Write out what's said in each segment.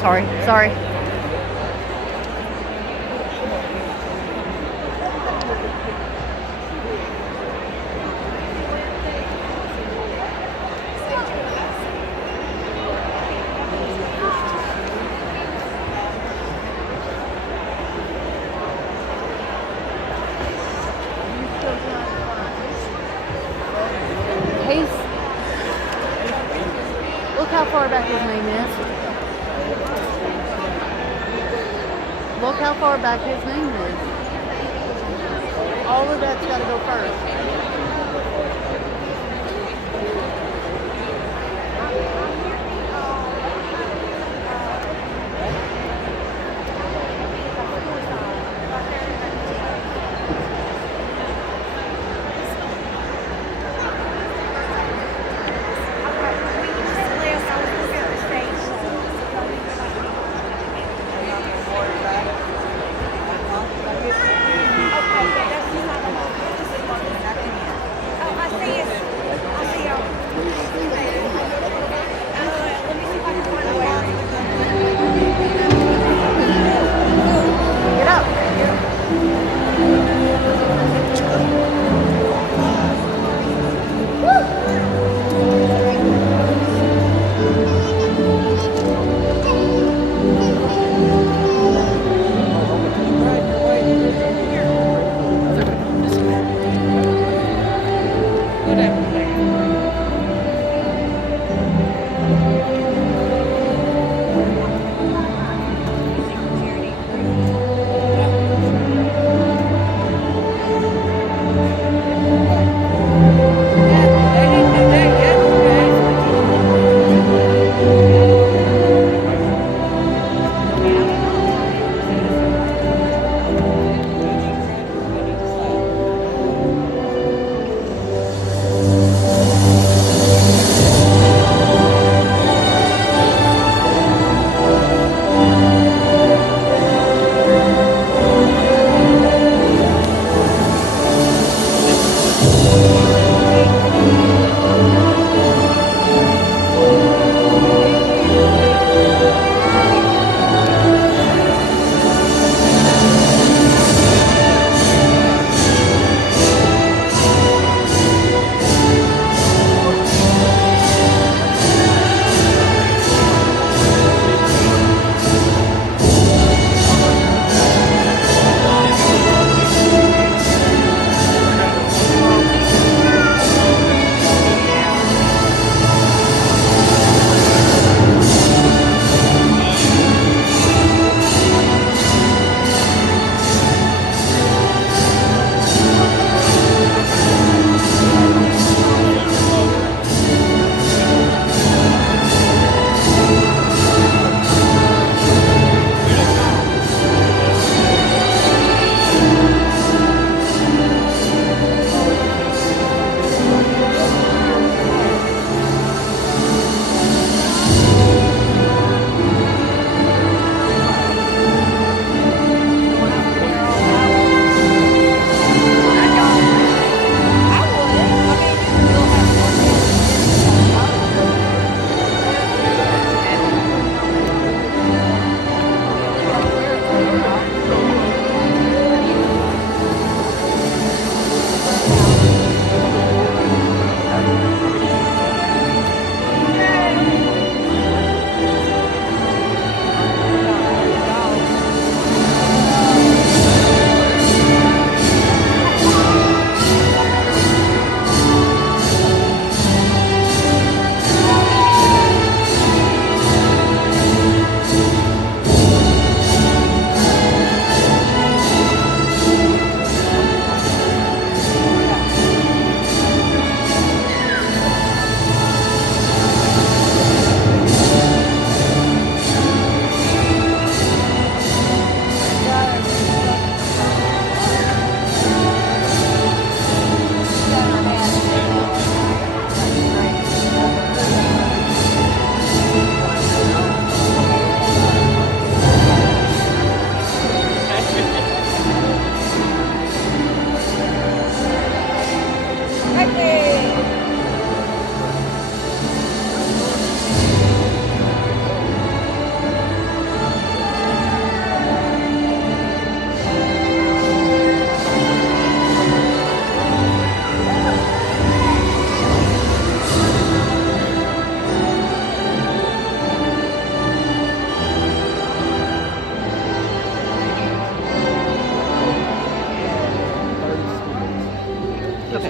Sorry, sorry. He's look how far back his name is. Look how far back his name is. All of that's got to go first.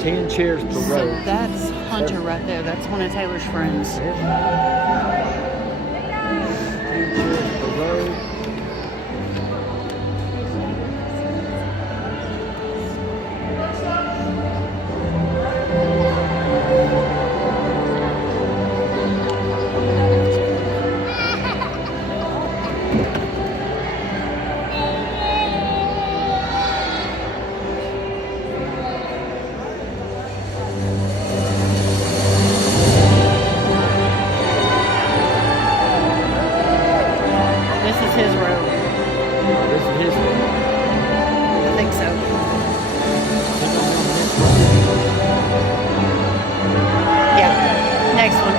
10 chairs per So row. that's Hunter right there. That's one of Taylor's friends. 10 chairs per row. This is his room. This is his one. I think so. Yeah. Next one.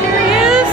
Here he is.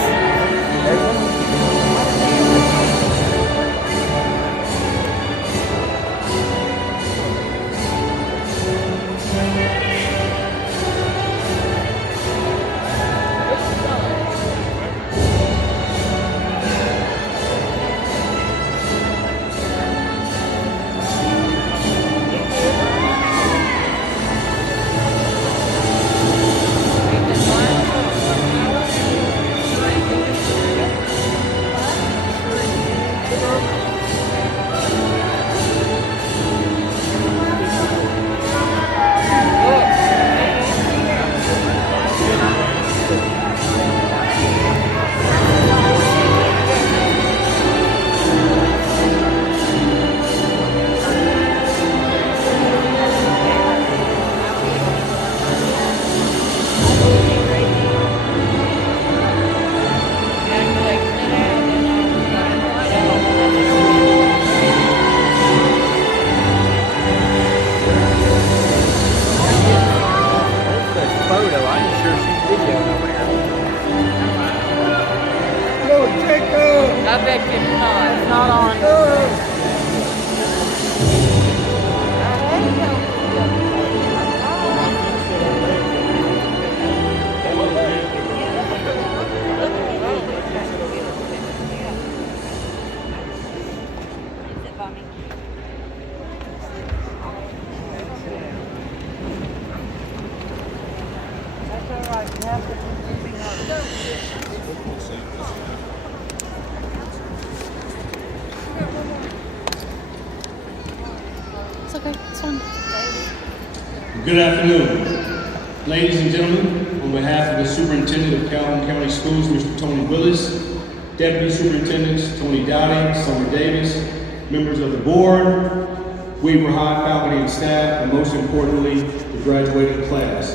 Photo. I ain't sure she's videoing over here. I bet you not. It's not on. It's okay. It's fine. Good afternoon. Ladies and gentlemen, on behalf of the Superintendent of Calhoun County Schools, Mr. Tony Willis, Deputy Superintendents Tony Dowdy, Summer Davis, members of the board, Weaver High faculty and staff, and most importantly, the graduating class.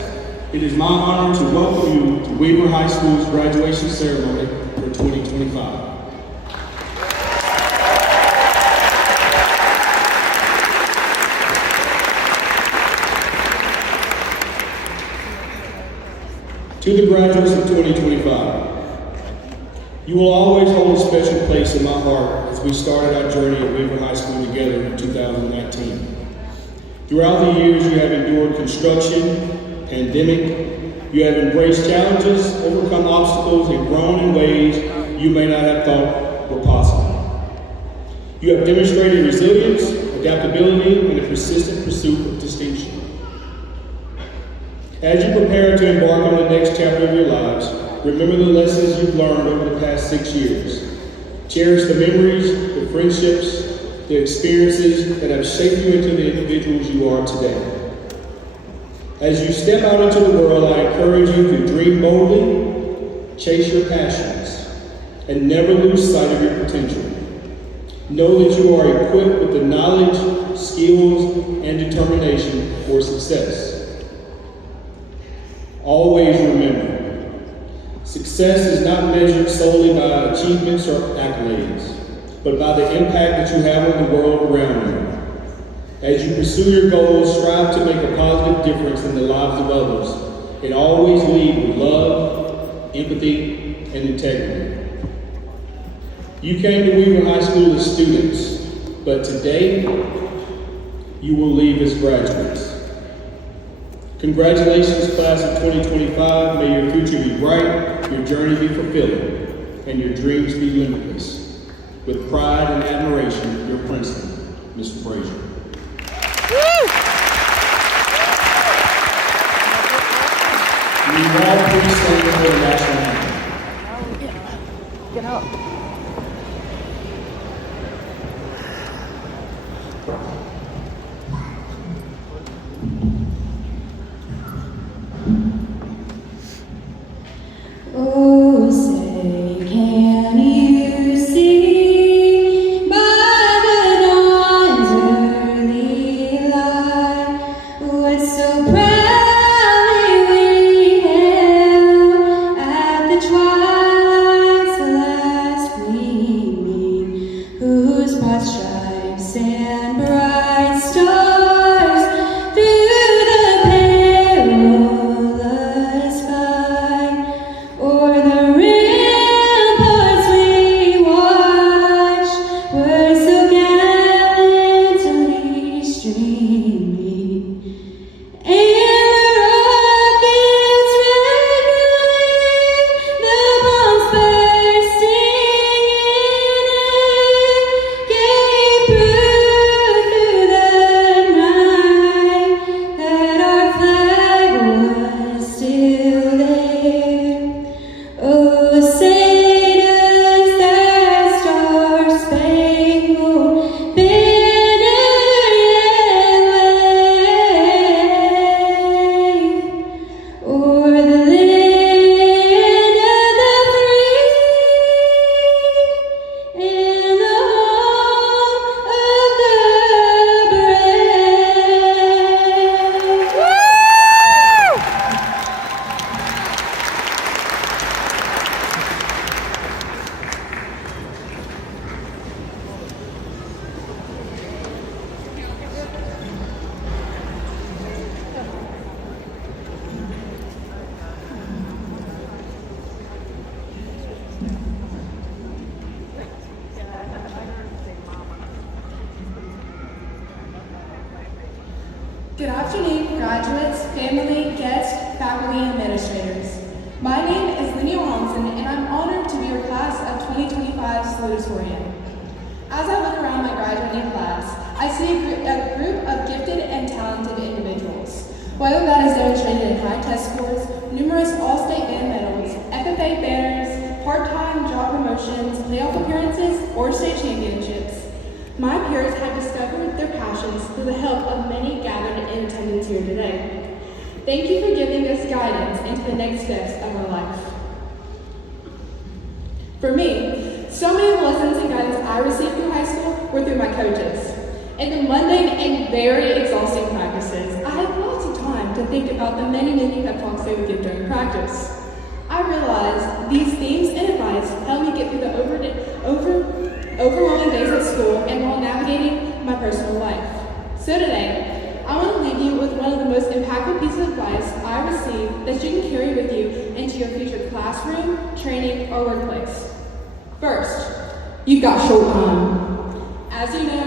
It is my honor to welcome you to Weaver High School's graduation ceremony for 2025. To the graduates of 2025, you will always hold a special place in my heart as we started our journey at Weaver High School together in 2019. Throughout the years, you have endured construction, pandemic, you have embraced challenges, overcome obstacles, and grown in ways you may not have thought were possible. You have demonstrated resilience, adaptability, and a persistent pursuit of distinction. As you prepare to embark on the next chapter of your lives, remember the lessons you've learned over the past 6 years. Cherish the memories, the friendships, the experiences that have shaped you into the individuals you are today. As you step out into the world, I encourage you to dream boldly, chase your passions, and never lose sight of your potential. Know that you are equipped with the knowledge, skills, and determination for success. Always remember, success is not measured solely by achievements or accolades, but by the impact that you have on the world around you. As you pursue your goals, strive to make a positive difference in the lives of others, and always lead with love, empathy, and integrity. You came to Weaver High School as students, but today, you will leave as graduates. Congratulations, class of 2025. May your future be bright, your journey be fulfilling, and your dreams be limitless. With pride and admiration, your principal, Mr. Frazier. Will you all please stand for the national anthem? Get up. Oh, say, can you see by the dawn's early light what so proudly we hailed at the twilight's last gleaming, whose broad stripes and bright stars through the perilous fight o'er the ramparts we watched were so gallantly streaming, and the rockets regulate the bombs bursting in air gave proof through the night that our flag was still there. Oh, say does that star-spangled banner yet wave o'er the land of the free and the home of the brave? Good afternoon, graduates, family, guests, faculty, and administrators. My name is Linnea Hansen, and I'm honored to be your class of 2025 salutatorian. As I look around my graduating class, I see a group of gifted and talented individuals. Whether that is demonstrated in high test scores, numerous all-state band medals, FFA banners, part-time job promotions, playoff appearances, or state championships, my peers have discovered their passions through the help of many gathered in attendance here today. Thank you for giving us guidance into the next steps of our life. For me, so many of the lessons and guidance I received through high school were through my coaches. In the mundane and very exhausting practices, I had lots of time to think about the many pep talks they would give during practice. I realized these themes and advice helped me get through the overwhelming days at school and while navigating my personal life. So today, I want to leave you with one of the most impactful pieces of advice I received that you can carry with you into your future classroom, training, or workplace. First, you've got short time. As you know,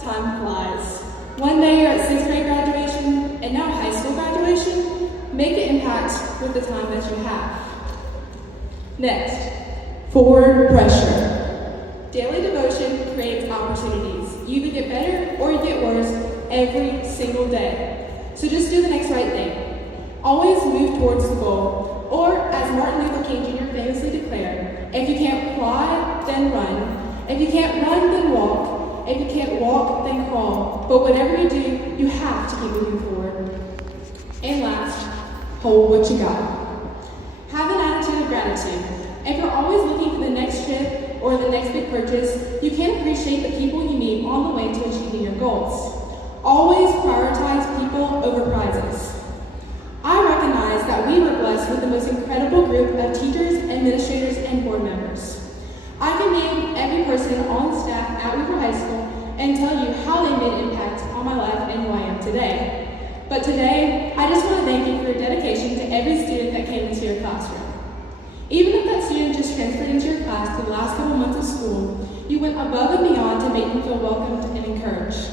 time flies. One day you're at 6th grade graduation, and now high school graduation. Make an impact with the time that you have. Next, forward pressure. Daily devotion creates opportunities. You either get better or you get worse every single day. So just do the next right thing. Always move towards the goal. Or, as Martin Luther King Jr. famously declared, if you can't fly, then run. If you can't run, then walk. If you can't walk, then crawl. But whatever you do, you have to keep moving forward. And last, hold what you got. Have an attitude of gratitude. If you're always looking for the next trip or the next big purchase, you can't appreciate the people you meet on the way to achieving your goals. Always prioritize people over prizes. I recognize that we were blessed with the most incredible group of teachers, administrators, and board members. I can name every person on staff at Weaver High School and tell you how they made an impact on my life and who I am today. But today, I just want to thank you for your dedication to every student that came into your classroom. Even if that student just transferred into your class the last couple months of school, you went above and beyond to make them feel welcomed and encouraged.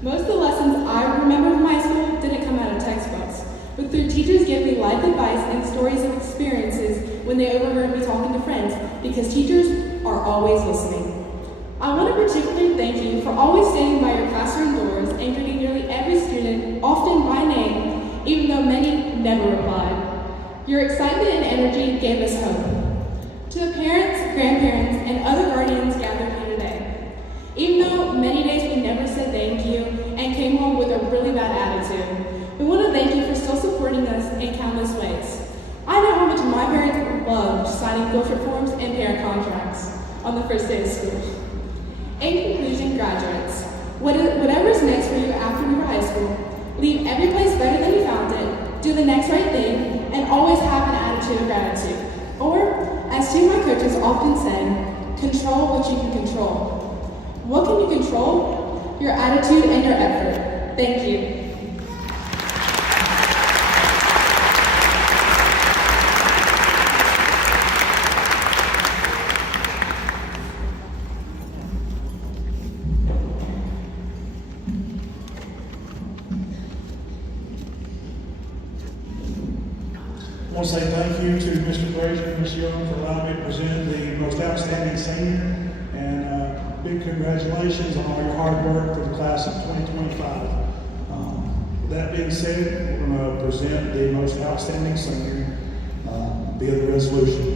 Most of the lessons I remember from high school didn't come out of textbooks, but through teachers giving me life advice and stories of experiences when they overheard me talking to friends, because teachers are always listening. I want to particularly thank you for always standing by your classroom doors and greeting nearly every student, often by name, even though many never replied. Your excitement and energy gave us hope. To the parents, grandparents, and other guardians gathered here today, even though many days we never said thank you and came home with a really bad attitude, we want to thank you for still supporting us in countless ways. I know how much my parents loved signing field trip forms and parent contracts on the first day of school. In conclusion, graduates, whatever is next for you after you high school, leave every place better than you found it, do the next right thing, and always have an attitude of gratitude. Or, as two of my coaches often said, control what you can control. What can you control? Your attitude and your effort. Thank you. I want to say thank you to Mr. Frazier and Ms. Young for allowing me to present the most outstanding senior, and big congratulations on all your hard work for the class of 2025. With that being said, we're going to present the most outstanding senior via the resolution.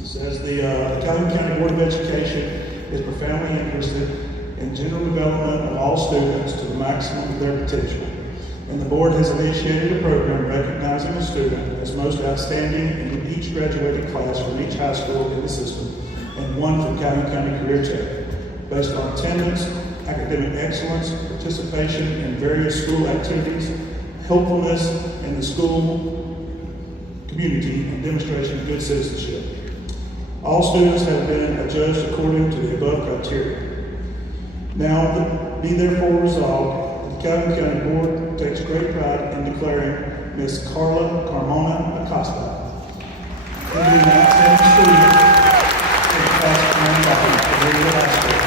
It says the Calhoun County Board of Education is profoundly interested in general development of all students to the maximum of their potential. And the board has initiated a program recognizing a student as most outstanding in each graduating class from each high school in the system, and one from Calhoun County Career Tech, based on attendance, academic excellence, participation in various school activities, helpfulness in the school community, and demonstration of good citizenship. All students have been adjudged according to the above criteria. Now, be therefore resolved, the Calhoun County Board takes great pride in declaring Miss Carla Carmona Acosta to be an outstanding student in the class of 95 at Greenwood High School.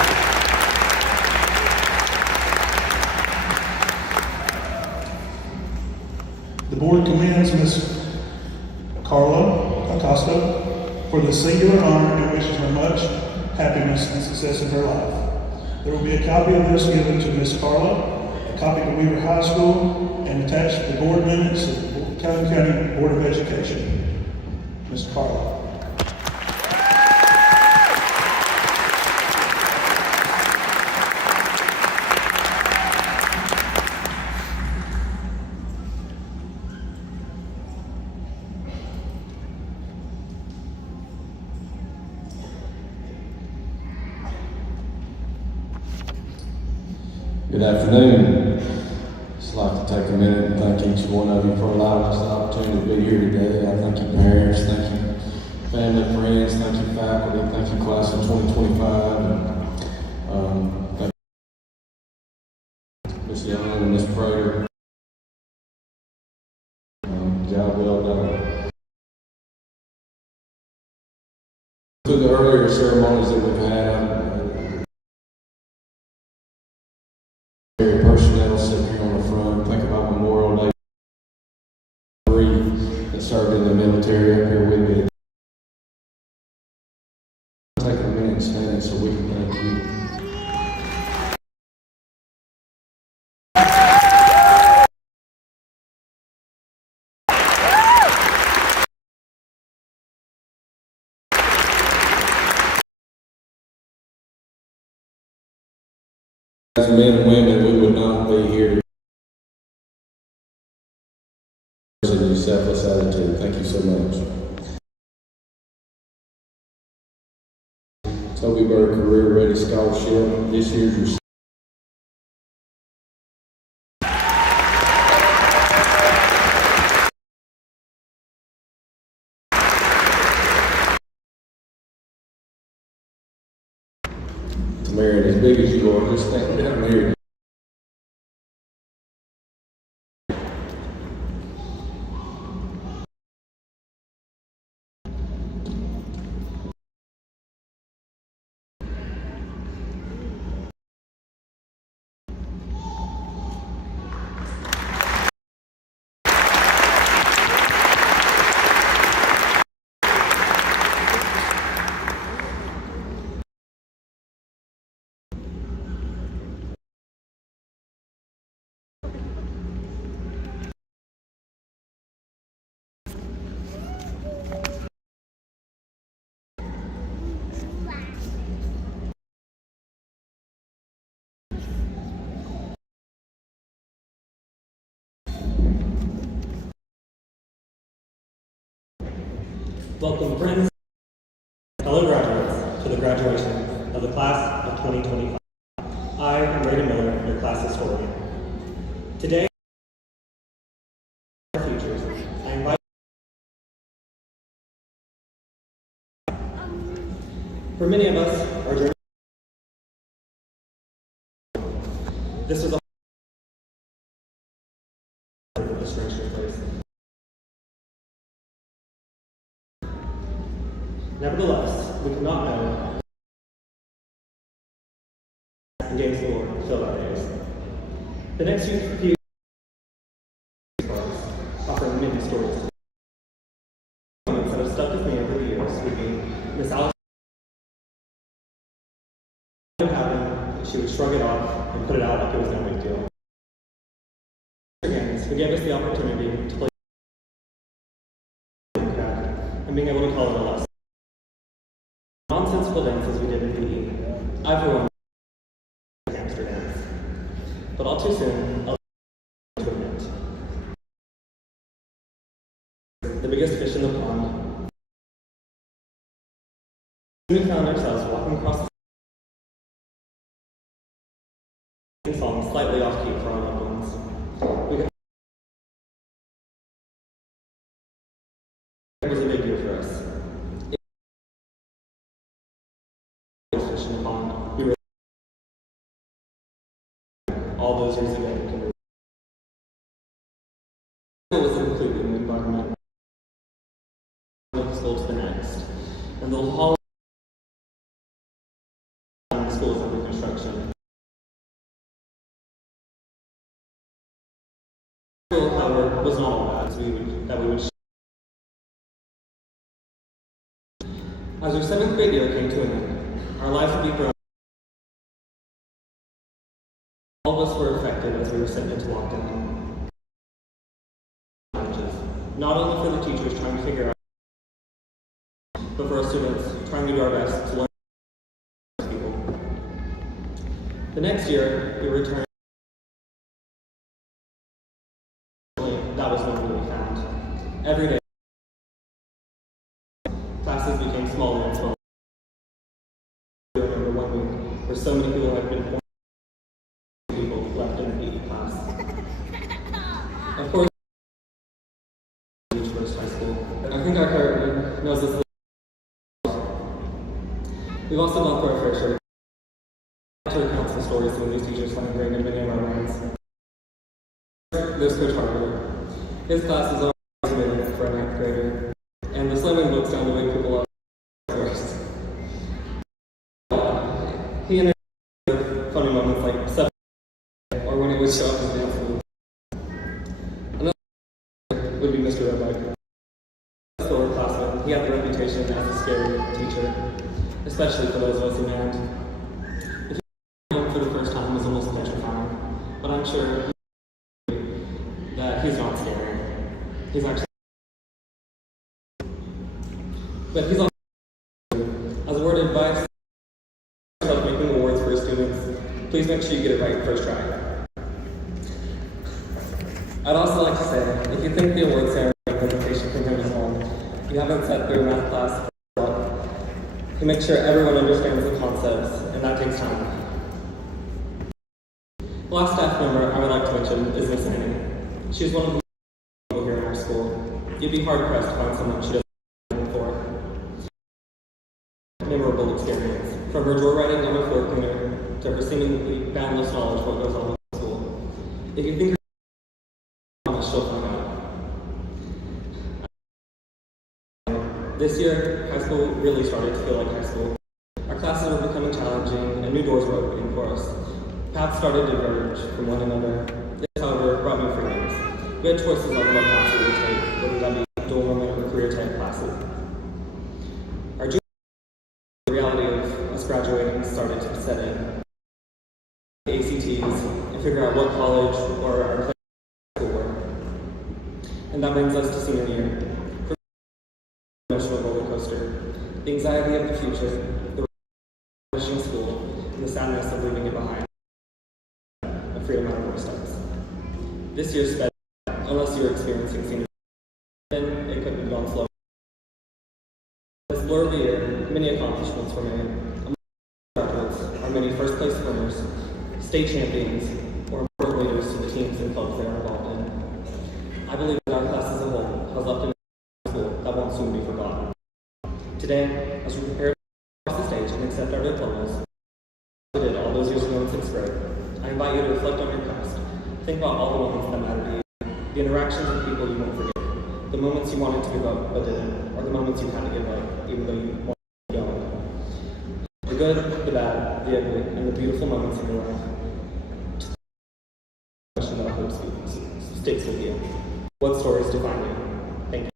The board commends Miss Carla Acosta for the singular honor and wishes her much happiness and success in her life. There will be a copy of this given to Miss Carla, copy to Weaver High School, and attached to the board minutes of the Calhoun County Board of Education. Mr. Carla. Good afternoon. Just like to take a minute and thank each one of you for allowing us the opportunity to be here today. I thank you parents, thank you family, friends, thank you faculty, thank you class of 2025, and thank you Ms. Young and Ms. Prater. Job well done. To the earlier ceremonies that we've had, personnel sitting here on the front. Think about Memorial Day. 3 that served in the military up here with me. Take a minute and stand so we can thank you. As men and women, we would not be here. Your selfless attitude. Thank you so much. Toby Bird Career Ready Scholarship. This year's your Tamarian, as big as you are, just stand down here. Welcome, friends, fellow graduates, to the graduation of the class of 2025. I am Brayden Miller, your class historian. Today, our futures, I invite for many of us, our journey. This was a strange place. Nevertheless, we could not know and games the Lord fill our days. The next few offer many stories. Moments that have stuck with me over the years would be Miss Alex. She would shrug it off and put it out like it was no big deal. Who gave us the opportunity to play and being able to call it a lesson. Nonsensical dances we did in PE. I for one hamster dance. But all too soon, I'll to admit. The biggest fish in the pond. We found ourselves walking across the song slightly off key for our loved ones. We got it was a big year for us. Fish in the pond. We were all those years ago. It was a completely new environment. From school to the next. And the whole school is under construction. School, however, was not all that we would As our 7th grade year came to an end, our lives would be grown. All of us were affected as we were sent into lockdown. Not only for the teachers trying to figure out, but for our students trying to do our best to learn people. The next year, we returned. That was when we found. Every day, classes became smaller and smaller. I remember 1 week where so many people had been born. People left in the PE class. Of course, first high school. I think our character knows this. We've also gone through our fair share. To recount some stories some of these teachers find ingrained in many of our minds. There's Coach Harper. His class is always amazing for a 9th grader, and the slamming books down to wake people up first. He and I funny moments like 7 or when he would show up as a dance. Another would be Mr. Redbike. Still a classmate, he had the reputation as a scary teacher, especially for those of us in band. If he for the first time was almost petrifying, but I'm sure that he's not scary. He's actually, but he's on. As a word of advice, making awards for students, please make sure you get it right first try. I'd also like to say, if you think the award ceremony presentation from him is long, you haven't sat through a math class for a while, you make sure everyone understands the concepts, and that takes time. The last staff member I would like to mention is Miss Annie. She's one of the people here in our school. You'd be hard-pressed to find someone she doesn't know before. Memorable experience, from her drawer writing on her floor cleaner to her seemingly boundless knowledge of what goes on in the school. If you think she'll find out. This year, high school really started to feel like high school. Our classes were becoming challenging and new doors were opening for us. Paths started to diverge from one another. This, however, brought new freedoms. We had choices on what paths we would take, whether that be dual enrollment or career type classes. Our junior year, the reality of us graduating started to set in. The ACTs and figure out what college or our school were. And that brings us to senior year. The emotional roller coaster, the anxiety of the future, the finishing school, and the sadness of leaving it behind. A freedom out of our steps. This year sped, unless you were experiencing senior, then it could have gone slow. This blur of the year, many accomplishments were made. Among graduates are many first-place winners, state champions, or important leaders to the teams and clubs they are involved in. I believe that our class as a whole has left a school that won't soon be forgotten. Today, as we prepare to cross the stage and accept our diplomas, we did all those years ago in 6th grade, I invite you to reflect on your past. Think about all the moments that matter to you, the interactions with people you won't forget, the moments you wanted to give up but didn't, or the moments you had to give up even though you wanted to keep going. The good, the bad, the ugly, and the beautiful moments in your life. Question that I hope sticks with you. What stories define you? Thank you.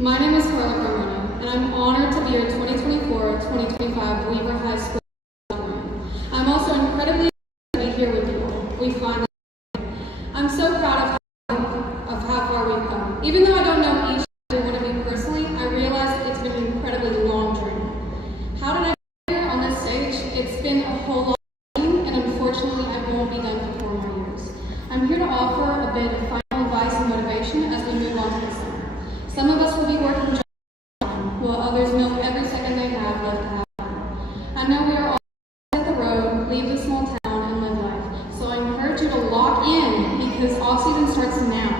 My name is Carla Carmona, and I'm honored to be your 2024-2025 Weaver High School alum. I'm also incredibly excited to be here with you all. We finally I'm so proud of how far we've come. Even though I don't know each and every one of you personally, I realize it's been an incredibly long journey. How did I get here on this stage? It's been a whole lot of learning, and unfortunately I won't be done for 4 more years. I'm here to offer a bit of final advice and motivation as we move on to the summer. Some of us will be working just fine, while others milk every second they have left to have fun. I know we are all hit the road, leave the small town, and live life. So I encourage you to lock in because off-season starts now.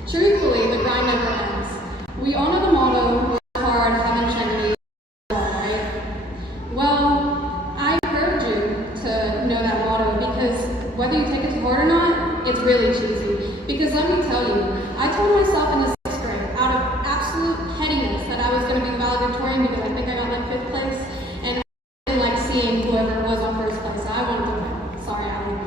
Truthfully, the grind never ends. We all know the motto, work hard, have integrity, right? Well, I encourage you to know that motto because whether you take it to heart or not, it's really cheesy. Because let me tell you, I told myself in the out of absolute pettiness that I was going to be the valedictorian because I think I got like 5th place, and I didn't like seeing whoever was on 1st place. I wanted to win. Sorry, Allie.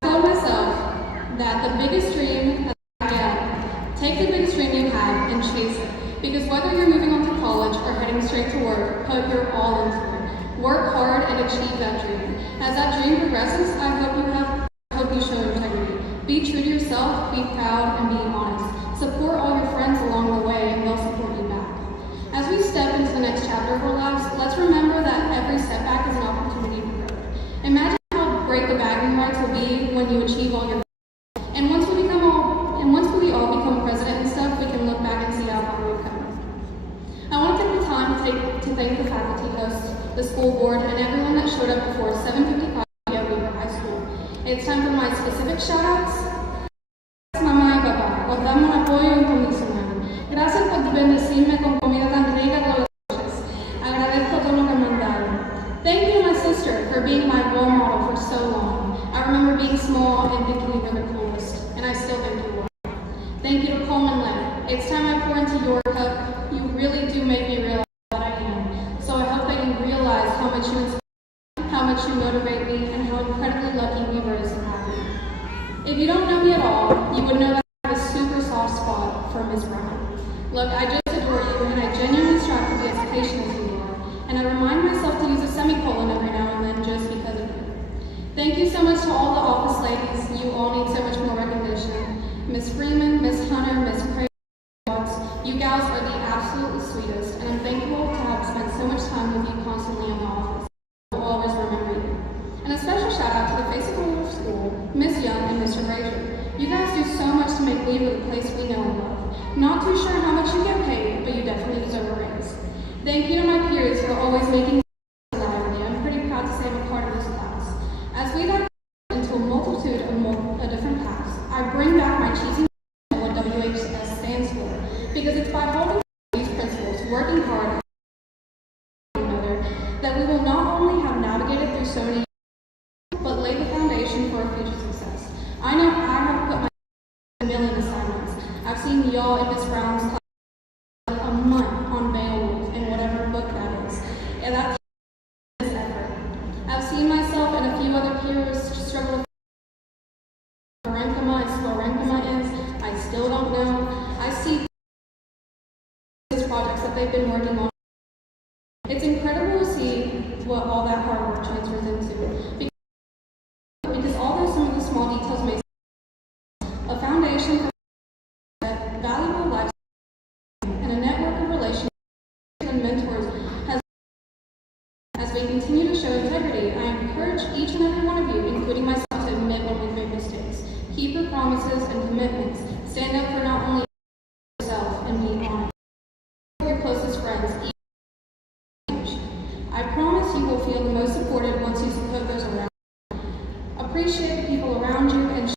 I told myself that the biggest dream that I have, take the biggest dream you have and chase it. Because whether you're moving on to college or heading straight to work, put your all into it. Work hard and achieve that dream. As that dream progresses, I hope you show integrity. Be true to yourself, be proud, and be honest. Support all your friends along the way and they'll support you back. As we step into the next chapter of our lives, let's remember that every setback is an opportunity for growth. Imagine how great the bragging rights will be when you achieve all your goals. And once we all become president and stuff, we can look back and see how far we've come. I want to take the time to thank the faculty, hosts, the school board, and everyone that showed up before 7:55 at Weaver High School. It's time for my specific shout-outs. Mamá y papá, os damos apoyo incondicional. Gracias por bendecirme con comida tan rica todas las noches. Agradezco todo lo que me han dado. Thank you, my sister, for being my role model for so long. I remember being small and thinking you were the coolest, and I still think you are. Thank you to Coleman Lynn. It's time I pour into your cup. You really do make me realize what I am. So I hope that you realize how much you inspire, how much you motivate me, and how incredibly lucky Weaver is to have you. If you don't know me at all, you would know that I have a super soft spot for Ms. Brown. Look, I just adore you, and I genuinely strive to be as patient as you are. And I remind myself to use a semicolon every now and then just because of you. Thank you so much to all the office ladies. You all need so much more recognition. Ms. Freeman, Ms. Hunter, Ms. Craig, you gals are the absolutely sweetest, and I'm thankful to have spent so much time with you constantly in the office. I will always remember you. And a special shout out to the face of the school, Ms. Young and Mr. Frazier. You guys do so much to make Weaver the place we know and love. Not too sure how much you get paid, but you definitely deserve a raise. Thank you to my peers for always making me alive with you. I'm pretty proud to say I'm a part of this class. As we dive into a multitude of different paths, I bring back my cheesy what WHS stands for, because it's by holding these principles, working hard, and another, that we will not only have navigated through so many but lay the foundation for our future success. I know I have put my a million assignments. I've seen y'all in Miss Brown's class a month on Beowulf and whatever book that is. And that's this effort. I've seen myself and a few other peers struggle with parenchyma and sclerenchyma is. I still don't know. I see those projects that they've been working on. It's incredible to see what all that hard work transfers into. Because although some of the small details may seem a foundation for valuable life and a network of relationships and mentors has. As we continue to show integrity, I encourage each and every one of you, including myself, to admit when we make mistakes. Keep your promises and commitments. Stand up for not only yourself and be honest. Your closest friends. I promise you will feel the most supported once you support those around you. Appreciate the people around you and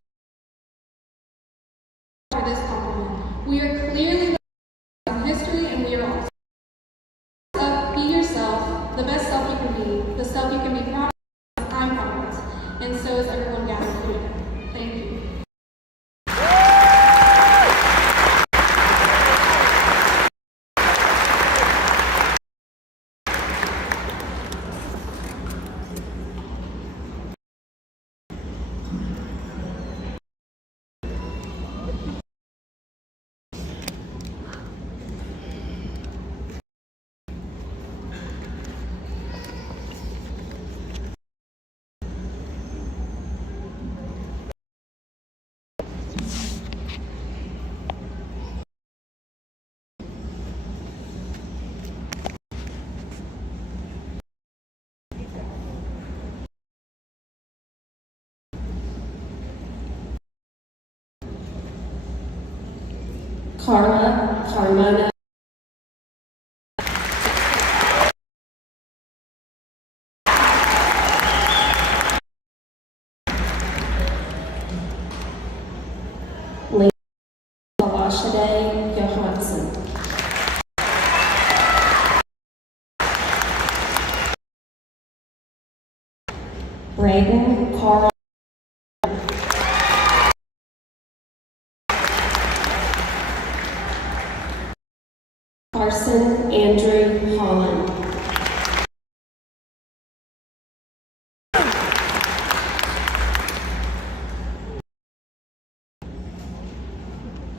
for this compliment. We are clearly in history and we are all. Be yourself, the best self you can be, the self you can be proud of, I'm proud of, and so is everyone gathered here today. Thank you. Carla Carmona. Lashade Johansson. Braden Carl. Carson Andrew Holland.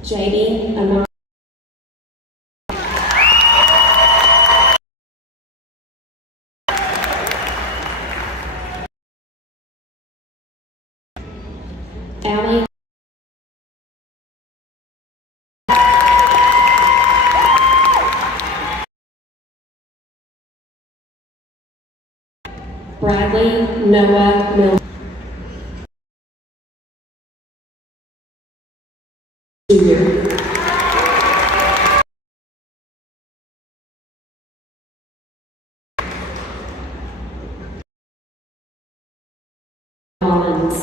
JD Amar. Allie Bradley Noah Miller. Jr. Collins.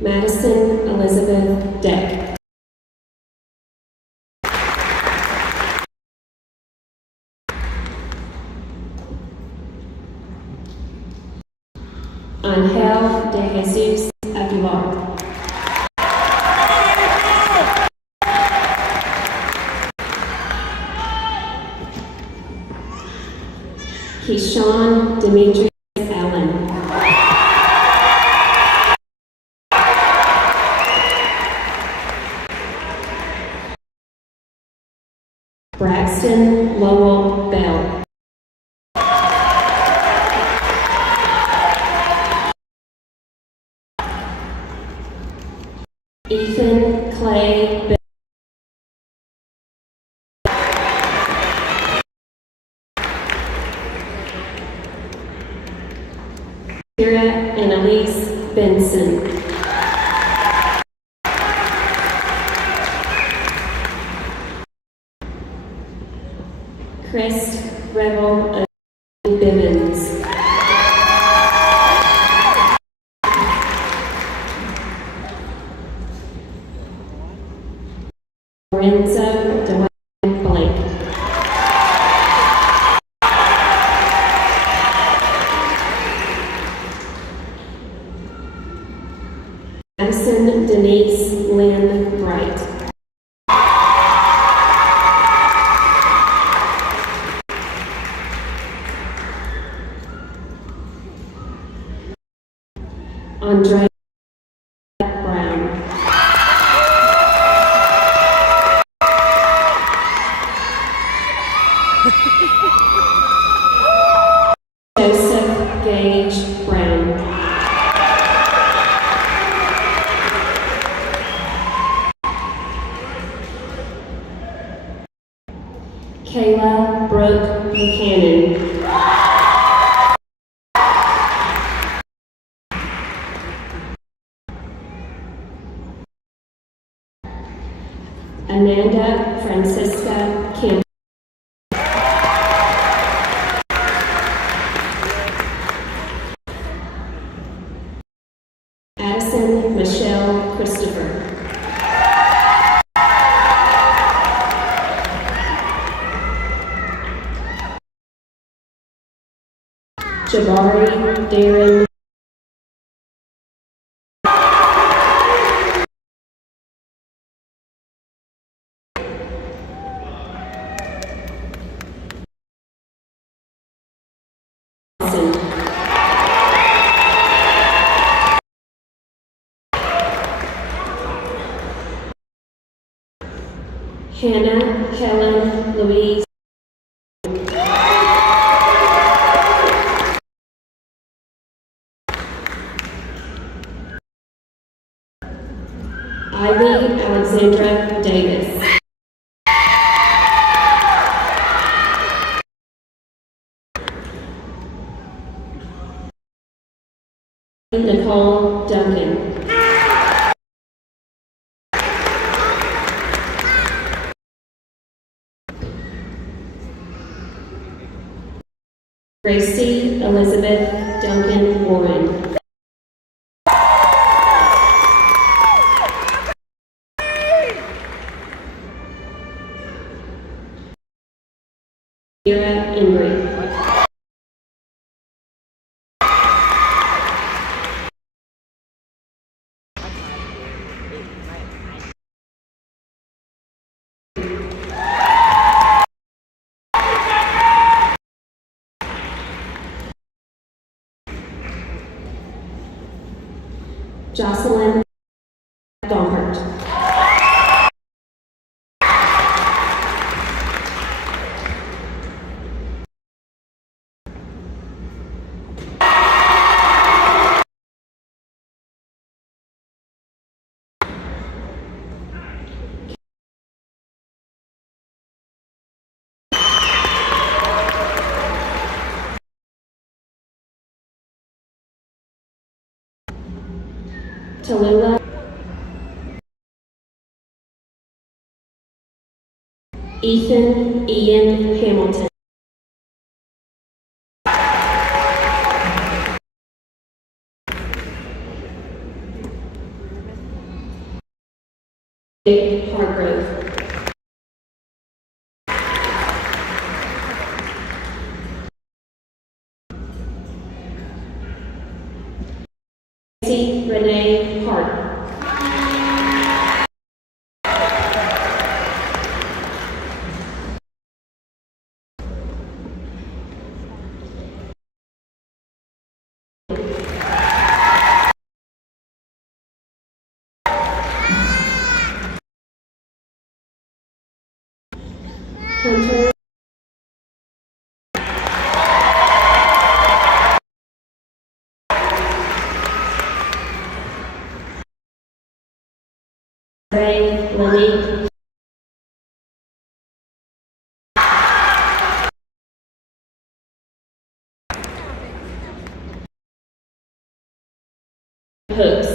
Madison Elizabeth Deck. Angel de Jesus Aguilar. Keyshawn Demetrius Allen. Braxton Lowell Bell. Ethan Clay Bell. Kira Annalise Benson. Chris Revel Bivens. Lorenzo Dwayne Blake. Madison Denise Lynn Bright. Andre Brown. Joseph Gage Brown. Kayla Brooke Buchanan. Amanda Francisca Camp. Addison Michelle Christopher. Jabari Darren. Hannah Helen Louise. Ivy Alexandra Davis. Nicole Duncan. Gracie Elizabeth Duncan Warren. Sarah Ingrid. Jocelyn Gompert. Tallulah Ethan Ian Hamilton. Hargrove. Renee Hart. Hunter Lenny Hooks.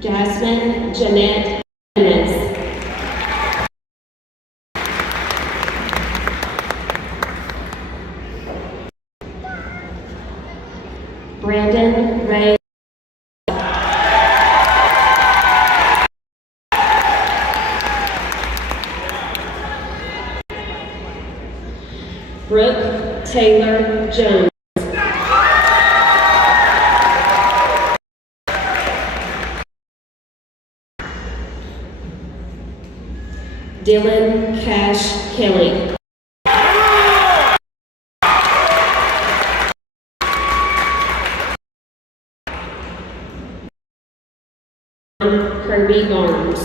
Jasmine Jeanette Ennis. Brandon Ray. Brooke Taylor Jones. Dylan Cash Kelly. Kirby Barnes.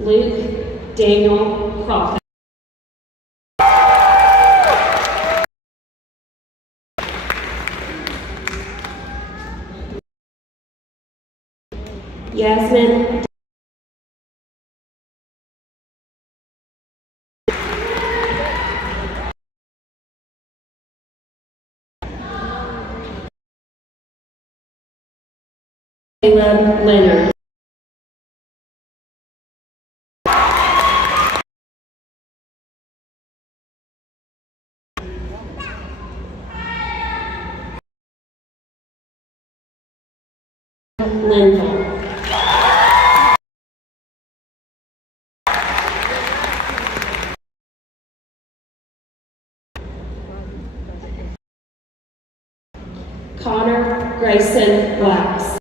Luke Daniel Crawford. Yasmin Caleb Leonard. Linville. Connor Grayson Wax.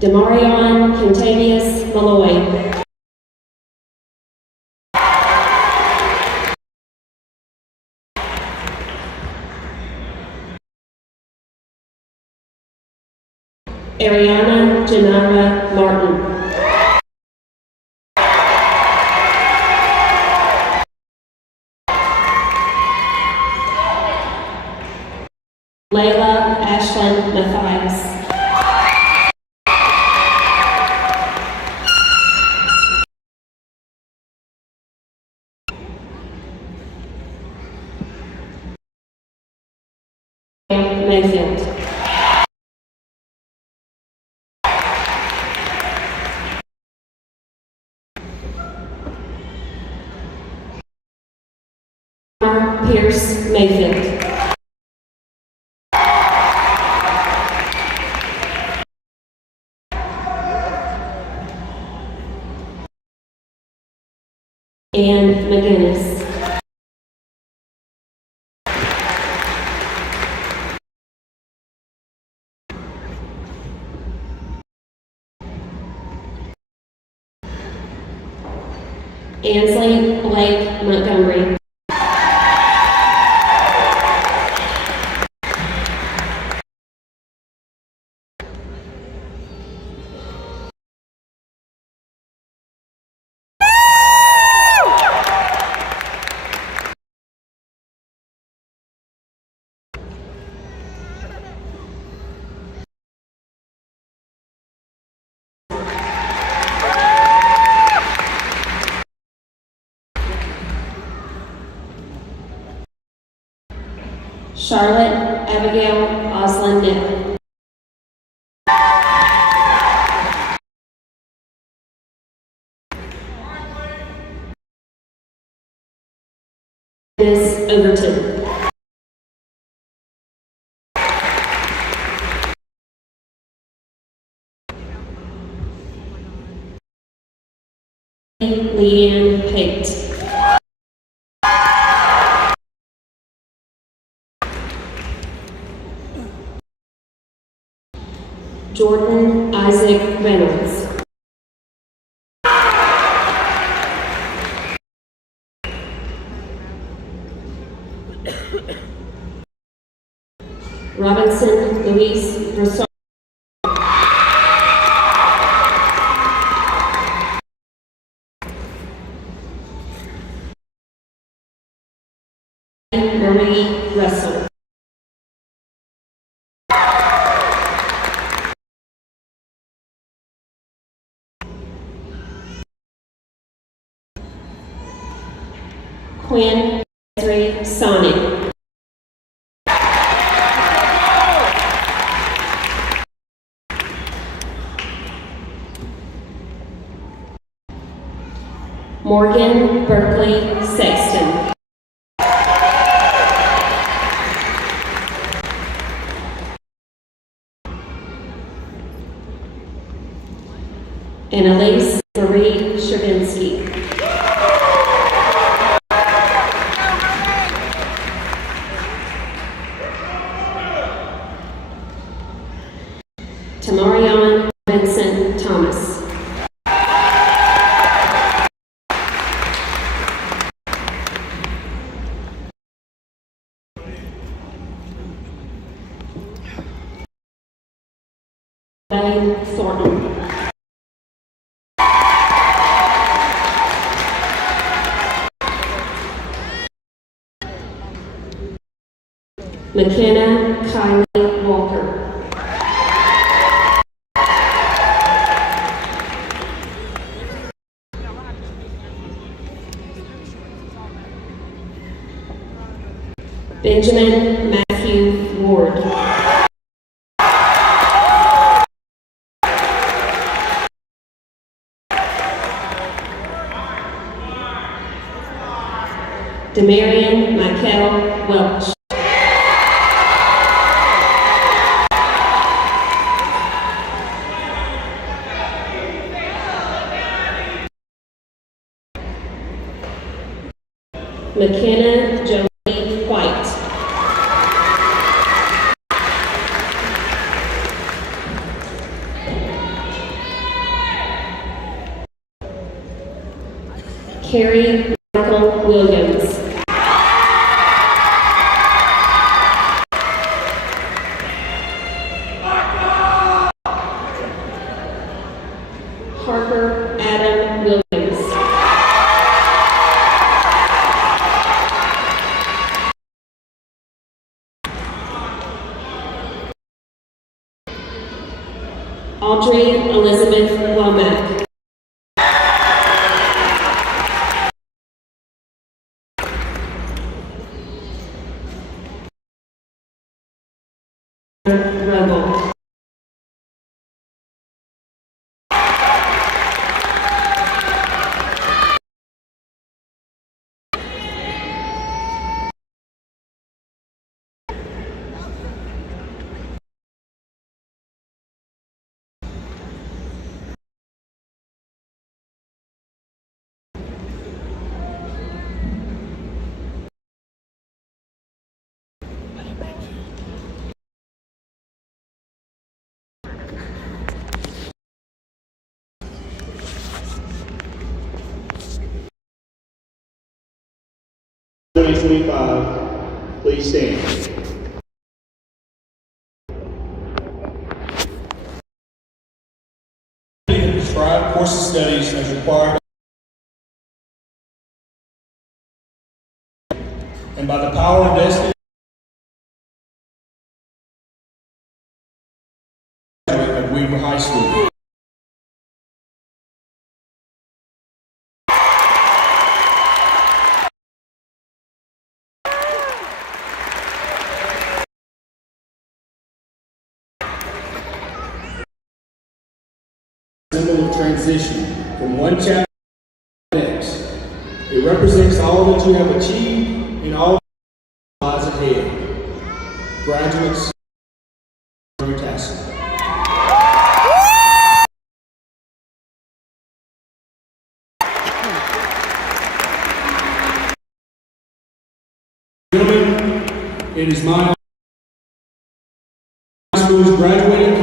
Demarion Contavious Malloy. Ariana Janara Martin. Layla Ashlyn Mathias. Mayfield. Pierce Mayfield. Ann McGinnis. Ansley Blake Montgomery. Charlotte Abigail Oslin Nip. Miss Overton. Leanne Pate. Jordan Isaac Reynolds. Robinson Louise Broussard. Marie Russell. Quinn Desiree Sonic. Morgan Berkeley Sexton. Annalise Marie Stravinsky. Tamarion Vincent Thomas. Lane Thornton. McKenna Kylie Walker. Benjamin Matthew Ward. Demarion Michael Welch. McKenna Jolie White. Carrie Michael Williams. Harper Adam Williams. Audrey Elizabeth Womack. Rebel. Please stand. The prescribed course of studies as required and by the power vested of Weaver High School. Symbol of transition from one chapter to the next. It represents all that you have achieved and all that lies ahead. Graduates, your tassel. Gentlemen, it is my school's graduating